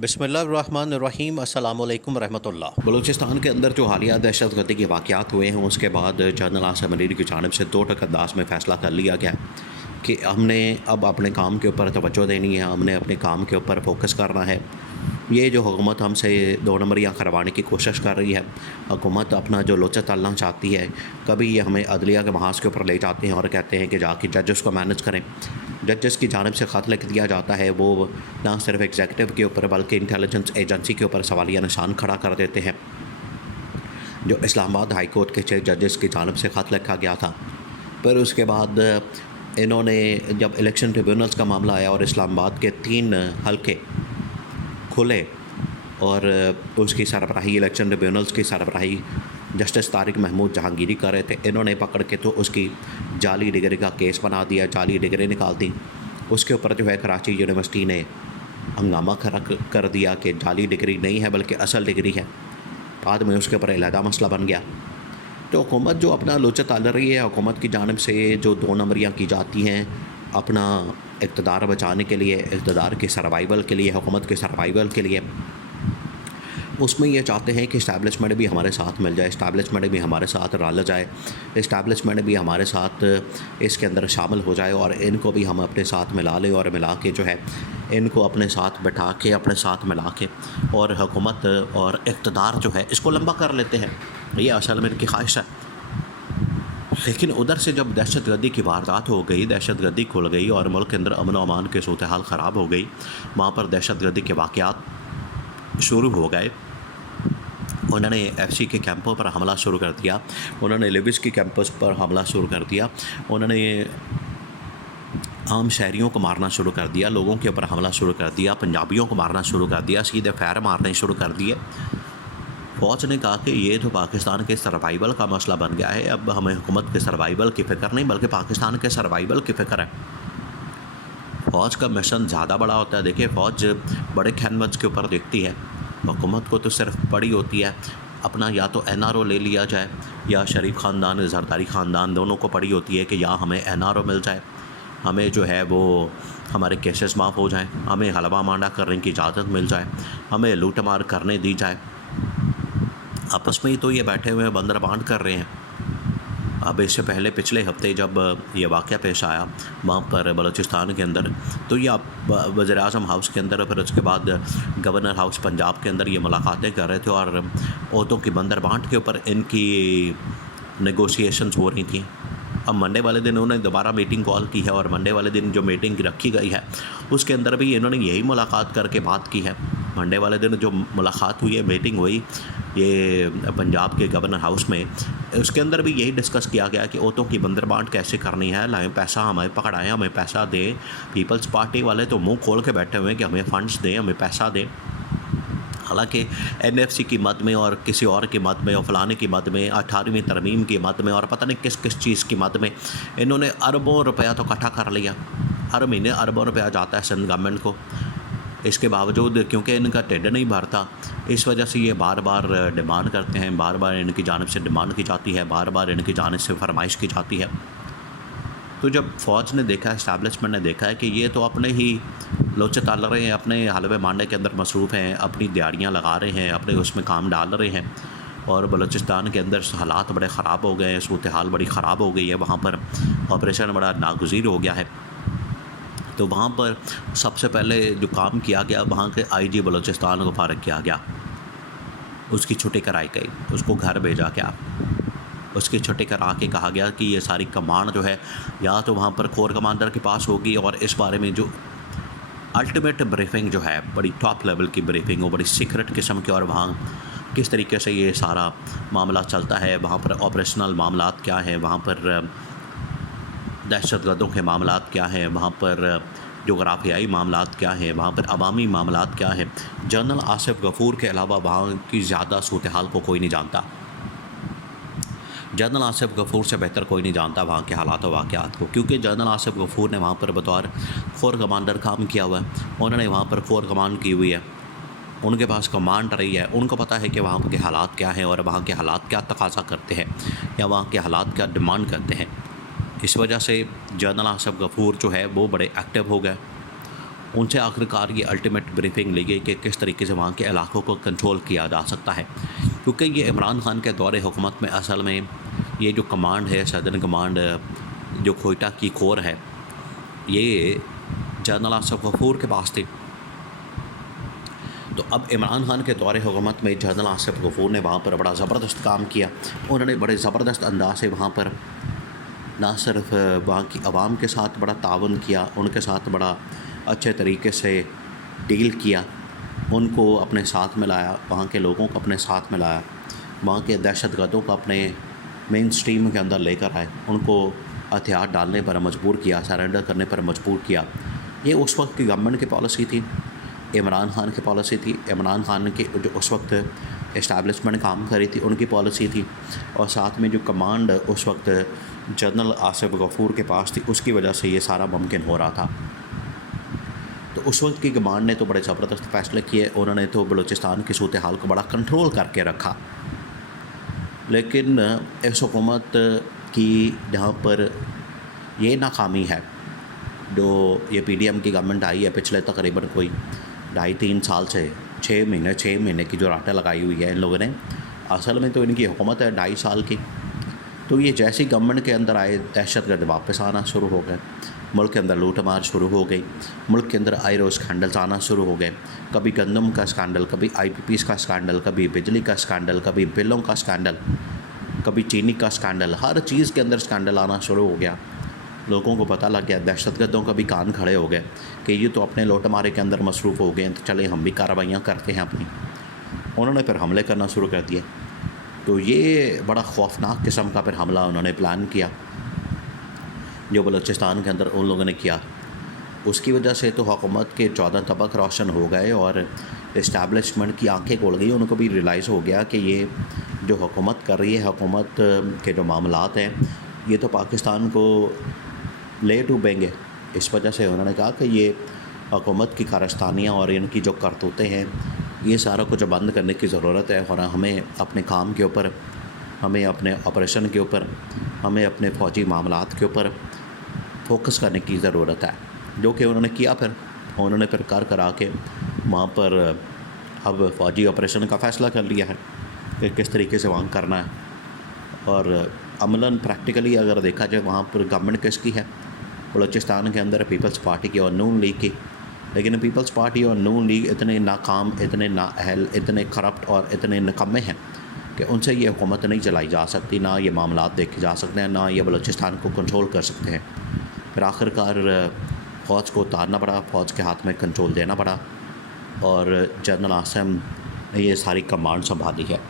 बिस्मिल्लाहिर्रहमानिर्रहीम अस्सलामु अलैकुम रहमतुल्लाह। बलूचिस्तान के अंदर जो हालिया दहशतगर्दी के वाक़यात हुए हैं उसके बाद जनरल आसिम मनीर की जानिब से 2 टक अंदाज में फ़ैसला कर लिया गया कि हमने अब अपने काम के ऊपर तवज्जो देनी है, हमने अपने काम के ऊपर फोकस करना है। ये जो हुकूमत हमसे 2 नंबरियाँ करवाने की कोशिश कर रही है, हुकूमत अपना जो लोचा तलना चाहती है, कभी ये हमें अदलिया के महाज के ऊपर ले जाते हैं और कहते हैं कि जाके जजेस को मैनेज करें। जजेस की जानिब से ख़त लिख दिया जाता है, वो ना सिर्फ एग्जीक्यूटिव के ऊपर बल्कि इंटेलिजेंस एजेंसी के ऊपर सवालिया निशान खड़ा कर देते हैं। जो इस्लामाबाद हाई कोर्ट के 6 जजेस की जानिब से ख़त लिखा गया था, फिर उसके बाद इन्होंने जब इलेक्शन ट्रिब्यूनल्स का मामला आया और इस्लामाबाद के 3 हलके खुले और उसकी सरबराही इलेक्शन ट्रिब्यूनल्स की सरबराही जस्टिस तारिक महमूद जहांगीरी कर रहे थे, इन्होंने पकड़ के तो उसकी जाली डिग्री का केस बना दिया, जाली डिग्री निकाल दी। उसके ऊपर जो है कराची यूनिवर्सिटी ने हंगामा खड़ा कर दिया कि जाली डिग्री नहीं है बल्कि असल डिग्री है। बाद में उसके ऊपर अलहदा मसला बन गया। तो हुकूमत जो अपना लोचा ताल रही है, हुकूमत की जानिब से जो 2 नंबरियाँ की जाती हैं अपना इक़्तिदार बचाने के लिए, इक़्तिदार के सर्वाइवल के लिए, हुकूमत के सर्वाइवल के लिए, उसमें ये चाहते हैं कि इस्टेब्लिशमेंट भी हमारे साथ मिल जाए, इस्टेब्लिशमेंट भी हमारे साथ रल जाए, इस्टेब्लिशमेंट भी हमारे साथ इसके अंदर शामिल हो जाए और इनको भी हम अपने साथ मिला लें और मिला के जो है इनको अपने साथ बैठा के, अपने साथ मिला के और हुकूमत और इक़्तिदार जो है इसको लंबा कर लेते हैं। ये असल में इनकी ख्वाहिश है। लेकिन उधर से जब दहशतगर्दी की वारदात हो गई, दहशतगर्दी खुल गई और मुल्क के अंदर अमन व अमान के सूरत हाल ख़राब हो गई, वहाँ पर दहशतगर्दी के वाक़यात शुरू हो गए। उन्होंने एफसी के कैंपों पर हमला शुरू कर दिया, उन्होंने लिविस के कैंपस पर हमला शुरू कर दिया, उन्होंने आम शहरियों को मारना शुरू कर दिया, लोगों के ऊपर हमला शुरू कर दिया, पंजाबियों को मारना शुरू कर दिया, सीधे फैर मारने शुरू कर दिए। फ़ौज ने कहा कि ये तो पाकिस्तान के सर्वाइवल का मसला बन गया है, अब हमें हुकूमत के सर्वाइवल की फ़िक्र नहीं बल्कि पाकिस्तान के सर्वाइवल की फ़िक्र है। फ़ौज का मिशन ज़्यादा बड़ा होता है। देखिए, फ़ौज बड़े कैनवस के ऊपर देखती है, हुकूमत को तो सिर्फ पड़ी होती है अपना या तो एनआरओ ले लिया जाए या शरीफ ख़ानदान जरदारी ख़ानदान दोनों को पड़ी होती है कि या हमें एनआरओ मिल जाए, हमें जो है वो हमारे केसेस माफ़ हो जाएं, हमें हलवा मांडा करने की इजाज़त मिल जाए, हमें लूट मार करने दी जाए। आपस में ही तो ये बैठे हुए बंदर बांट कर रहे हैं। अब इससे पहले पिछले हफ्ते जब ये वाक़या पेश आया वहाँ पर बलूचिस्तान के अंदर, तो ये आप वज़ीर-ए-आज़म हाउस के अंदर, फिर उसके बाद गवर्नर हाउस पंजाब के अंदर ये मुलाकातें कर रहे थे और औरतों की बंदर बांट के ऊपर इनकी नेगोशिएशंस हो रही थी। अब मंडे वाले दिन उन्होंने दोबारा मीटिंग कॉल की है और मंडे वाले दिन जो मीटिंग रखी गई है उसके अंदर भी इन्होंने यही मुलाकात करके बात की है। मंडे वाले दिन जो मुलाकात हुई है, मीटिंग हुई ये पंजाब के गवर्नर हाउस में, उसके अंदर भी यही डिस्कस किया गया कि औरतों की बंदर बांट कैसे करनी है, लाएँ पैसा, हमें पकड़ाएँ, हमें पैसा दें। पीपल्स पार्टी वाले तो मुँह खोल के बैठे हुए हैं कि हमें फ़ंड्स दें, हमें पैसा दें। हालांकि एनएफसी की मद में और किसी और की मद में और फलाने की मद में, 18वीं तरमीम की मद में और पता नहीं किस किस चीज़ की मद में इन्होंने अरबों रुपया तो इकट्ठा कर लिया। हर महीने अरबों रुपया जाता है सिंध गवर्नमेंट को। इसके बावजूद क्योंकि इनका टेढ़ नहीं भरता, इस वजह से ये बार बार डिमांड करते हैं, बार बार इनकी जानिब से डिमांड की जाती है, बार बार इनकी जानिब से फरमाइश की जाती है। तो जब फ़ौज ने देखा, इस्टेब्लिशमेंट ने देखा है कि ये तो अपने ही लोचे ताल रहे हैं, अपने हलवे मांडे के अंदर मसरूफ़ हैं, अपनी दिहाड़ियाँ लगा रहे हैं, अपने उसमें काम डाल रहे हैं और बलूचिस्तान के अंदर हालात बड़े ख़राब हो गए हैं, सूरत हाल बड़ी ख़राब हो गई है, वहाँ पर ऑपरेशन बड़ा नागुज़ीर हो गया है। तो वहाँ पर सबसे पहले जो काम किया गया, वहाँ के आईजी बलूचिस्तान को फारिग किया गया, उसकी छुट्टी कराई गई, उसको घर भेजा गया, उसकी छुट्टी करा के कहा गया कि ये सारी कमांड जो है या तो वहाँ पर कोर कमांडर के पास होगी और इस बारे में जो अल्टीमेट ब्रीफिंग जो है, बड़ी टॉप लेवल की ब्रीफिंग हो, बड़ी सीक्रेट किस्म की, और वहाँ किस तरीके से ये सारा मामला चलता है, वहाँ पर ऑपरेशनल मामलात क्या हैं, वहाँ पर दहशतगर्दों के मामलात क्या हैं, वहाँ पर जोग्राफियाई मामलात क्या हैं, वहाँ पर अवामी मामलात क्या हैं। जनरल आसिफ गफ़ूर के अलावा वहाँ की ज़्यादा सूरत हाल को कोई नहीं जानता। जनरल आसिफ गफ़ूर से बेहतर कोई नहीं जानता वहाँ के हालात और वाक़यात को, क्योंकि जनरल आसिफ गफ़ूर ने वहाँ पर बतौर कोर कमांडर काम किया हुआ है, उन्होंने वहाँ पर कोर कमांड की हुई है, उनके पास कमांड रही है, उनको पता है कि वहाँ के हालात क्या हैं और वहाँ के हालात क्या तकाज़ा करते हैं या वहाँ के हालात क्या डिमांड करते हैं। इस वजह से जनरल आसिफ गफ़ूर जो है वो बड़े एक्टिव हो गए उनसे आखिरकार ये अल्टीमेट ब्रीफिंग ली गई कि किस तरीके से वहाँ के इलाकों को कंट्रोल किया जा सकता है, क्योंकि ये इमरान खान के दौरे हुकूमत में असल में ये जो कमांड है, सदर्न कमांड जो कोयटा की कोर है, ये जनरल आसिफ गफूर के पास थी। तो अब इमरान खान के दौरे हुकूमत में जनरल आसिफ गफूर ने वहाँ पर बड़ा ज़बरदस्त काम किया। उन्होंने बड़े ज़बरदस्त अंदाज से वहाँ पर ना सिर्फ वहाँ की आवाम के साथ बड़ा ताउन किया, उनके साथ बड़ा अच्छे तरीके से डील किया, उनको अपने साथ मिलाया, वहाँ के लोगों को अपने साथ मिलाया, वहाँ के दहशतगर्दों को अपने मेन स्ट्रीम के अंदर लेकर आए, उनको हथियार डालने पर मजबूर किया, सरेंडर करने पर मजबूर किया। ये उस वक्त की गवर्नमेंट की पॉलिसी थी, इमरान खान की पॉलिसी थी, इमरान खान की जो उस वक्त इस्टेब्लिशमेंट काम करी थी उनकी पॉलिसी थी, और साथ में जो कमांड उस वक्त जनरल आसिफ गफूर के पास थी, उसकी वजह से ये सारा मुमकिन हो रहा था। तो उस वक्त की कमांड ने तो बड़े ज़बरदस्त फैसले किए, उन्होंने तो बलूचिस्तान की सूरत हाल को बड़ा कंट्रोल करके रखा। लेकिन इस हुकूमत की जहाँ पर ये नाकामी है, जो ये PDM की गवर्नमेंट आई है पिछले तकरीबन कोई 2.5-3 साल से, 6 महीने की जो राटें लगाई हुई है इन लोगों ने, असल में तो इनकी हुकूमत है 2.5 साल की। तो ये जैसी गवर्नमेंट के अंदर आए, दहशतगर्द वापस आना शुरू हो गए, मुल्क के अंदर लूटमार शुरू हो गई, मुल्क के अंदर आए रोज़ स्कैंडल्स आना शुरू हो गए, कभी गंदम का स्कैंडल, कभी IPPs का स्कैंडल, कभी बिजली का स्कैंडल, कभी बिलों का स्कैंडल, कभी चीनी का स्कैंडल, हर चीज़ के अंदर स्कैंडल आना शुरू हो गया। लोगों को पता लग गया, दहशतगर्दों का भी कान खड़े हो गए कि ये तो अपने लूटमारे के अंदर मसरूफ़ हो गए हैं, तो चले हम भी कार्रवाइयाँ करते हैं अपनी। उन्होंने फिर हमले करना शुरू कर दिए। तो ये बड़ा खौफनाक किस्म का फिर हमला उन्होंने प्लान किया, जो बलूचिस्तान के अंदर उन लोगों ने किया। उसकी वजह से तो हुकूमत के 14 तबक रोशन हो गए और इस्टेब्लिशमेंट की आंखें खुल गई। उनको भी रियलाइज़ हो गया कि ये जो हुकूमत कर रही है, हुकूमत के जो मामलात हैं, ये तो पाकिस्तान को ले डूबेंगे। इस वजह से उन्होंने कहा कि ये हुकूमत की कारस्तानियाँ और इनकी जो करतूतें हैं, ये सारा कुछ बंद करने की ज़रूरत है, और हमें अपने काम के ऊपर, हमें अपने ऑपरेशन के ऊपर, हमें अपने फ़ौजी मामलात के ऊपर फोकस करने की ज़रूरत है, जो कि उन्होंने किया। फिर उन्होंने फिर कर करा के वहाँ पर अब फ़ौजी ऑपरेशन का फ़ैसला कर लिया है कि किस तरीके से वहाँ करना है। और अमलन प्रैक्टिकली अगर देखा जाए, वहाँ पर गवर्नमेंट किसकी है? बलूचिस्तान के अंदर पीपल्स पार्टी की और नून लीग की। लेकिन पीपल्स पार्टी और नून लीग इतने नाकाम, इतने नाअहल, इतने करप्ट और इतने निकम्मे हैं कि उनसे ये हुकूमत नहीं चलाई जा सकती, ना ये मामलात देखे जा सकते हैं, ना ये बलूचिस्तान को कंट्रोल कर सकते हैं। फिर आखिरकार फ़ौज को उतारना पड़ा, फ़ौज के हाथ में कंट्रोल देना पड़ा, और जनरल आसिम ने ये सारी कमांड संभाली है।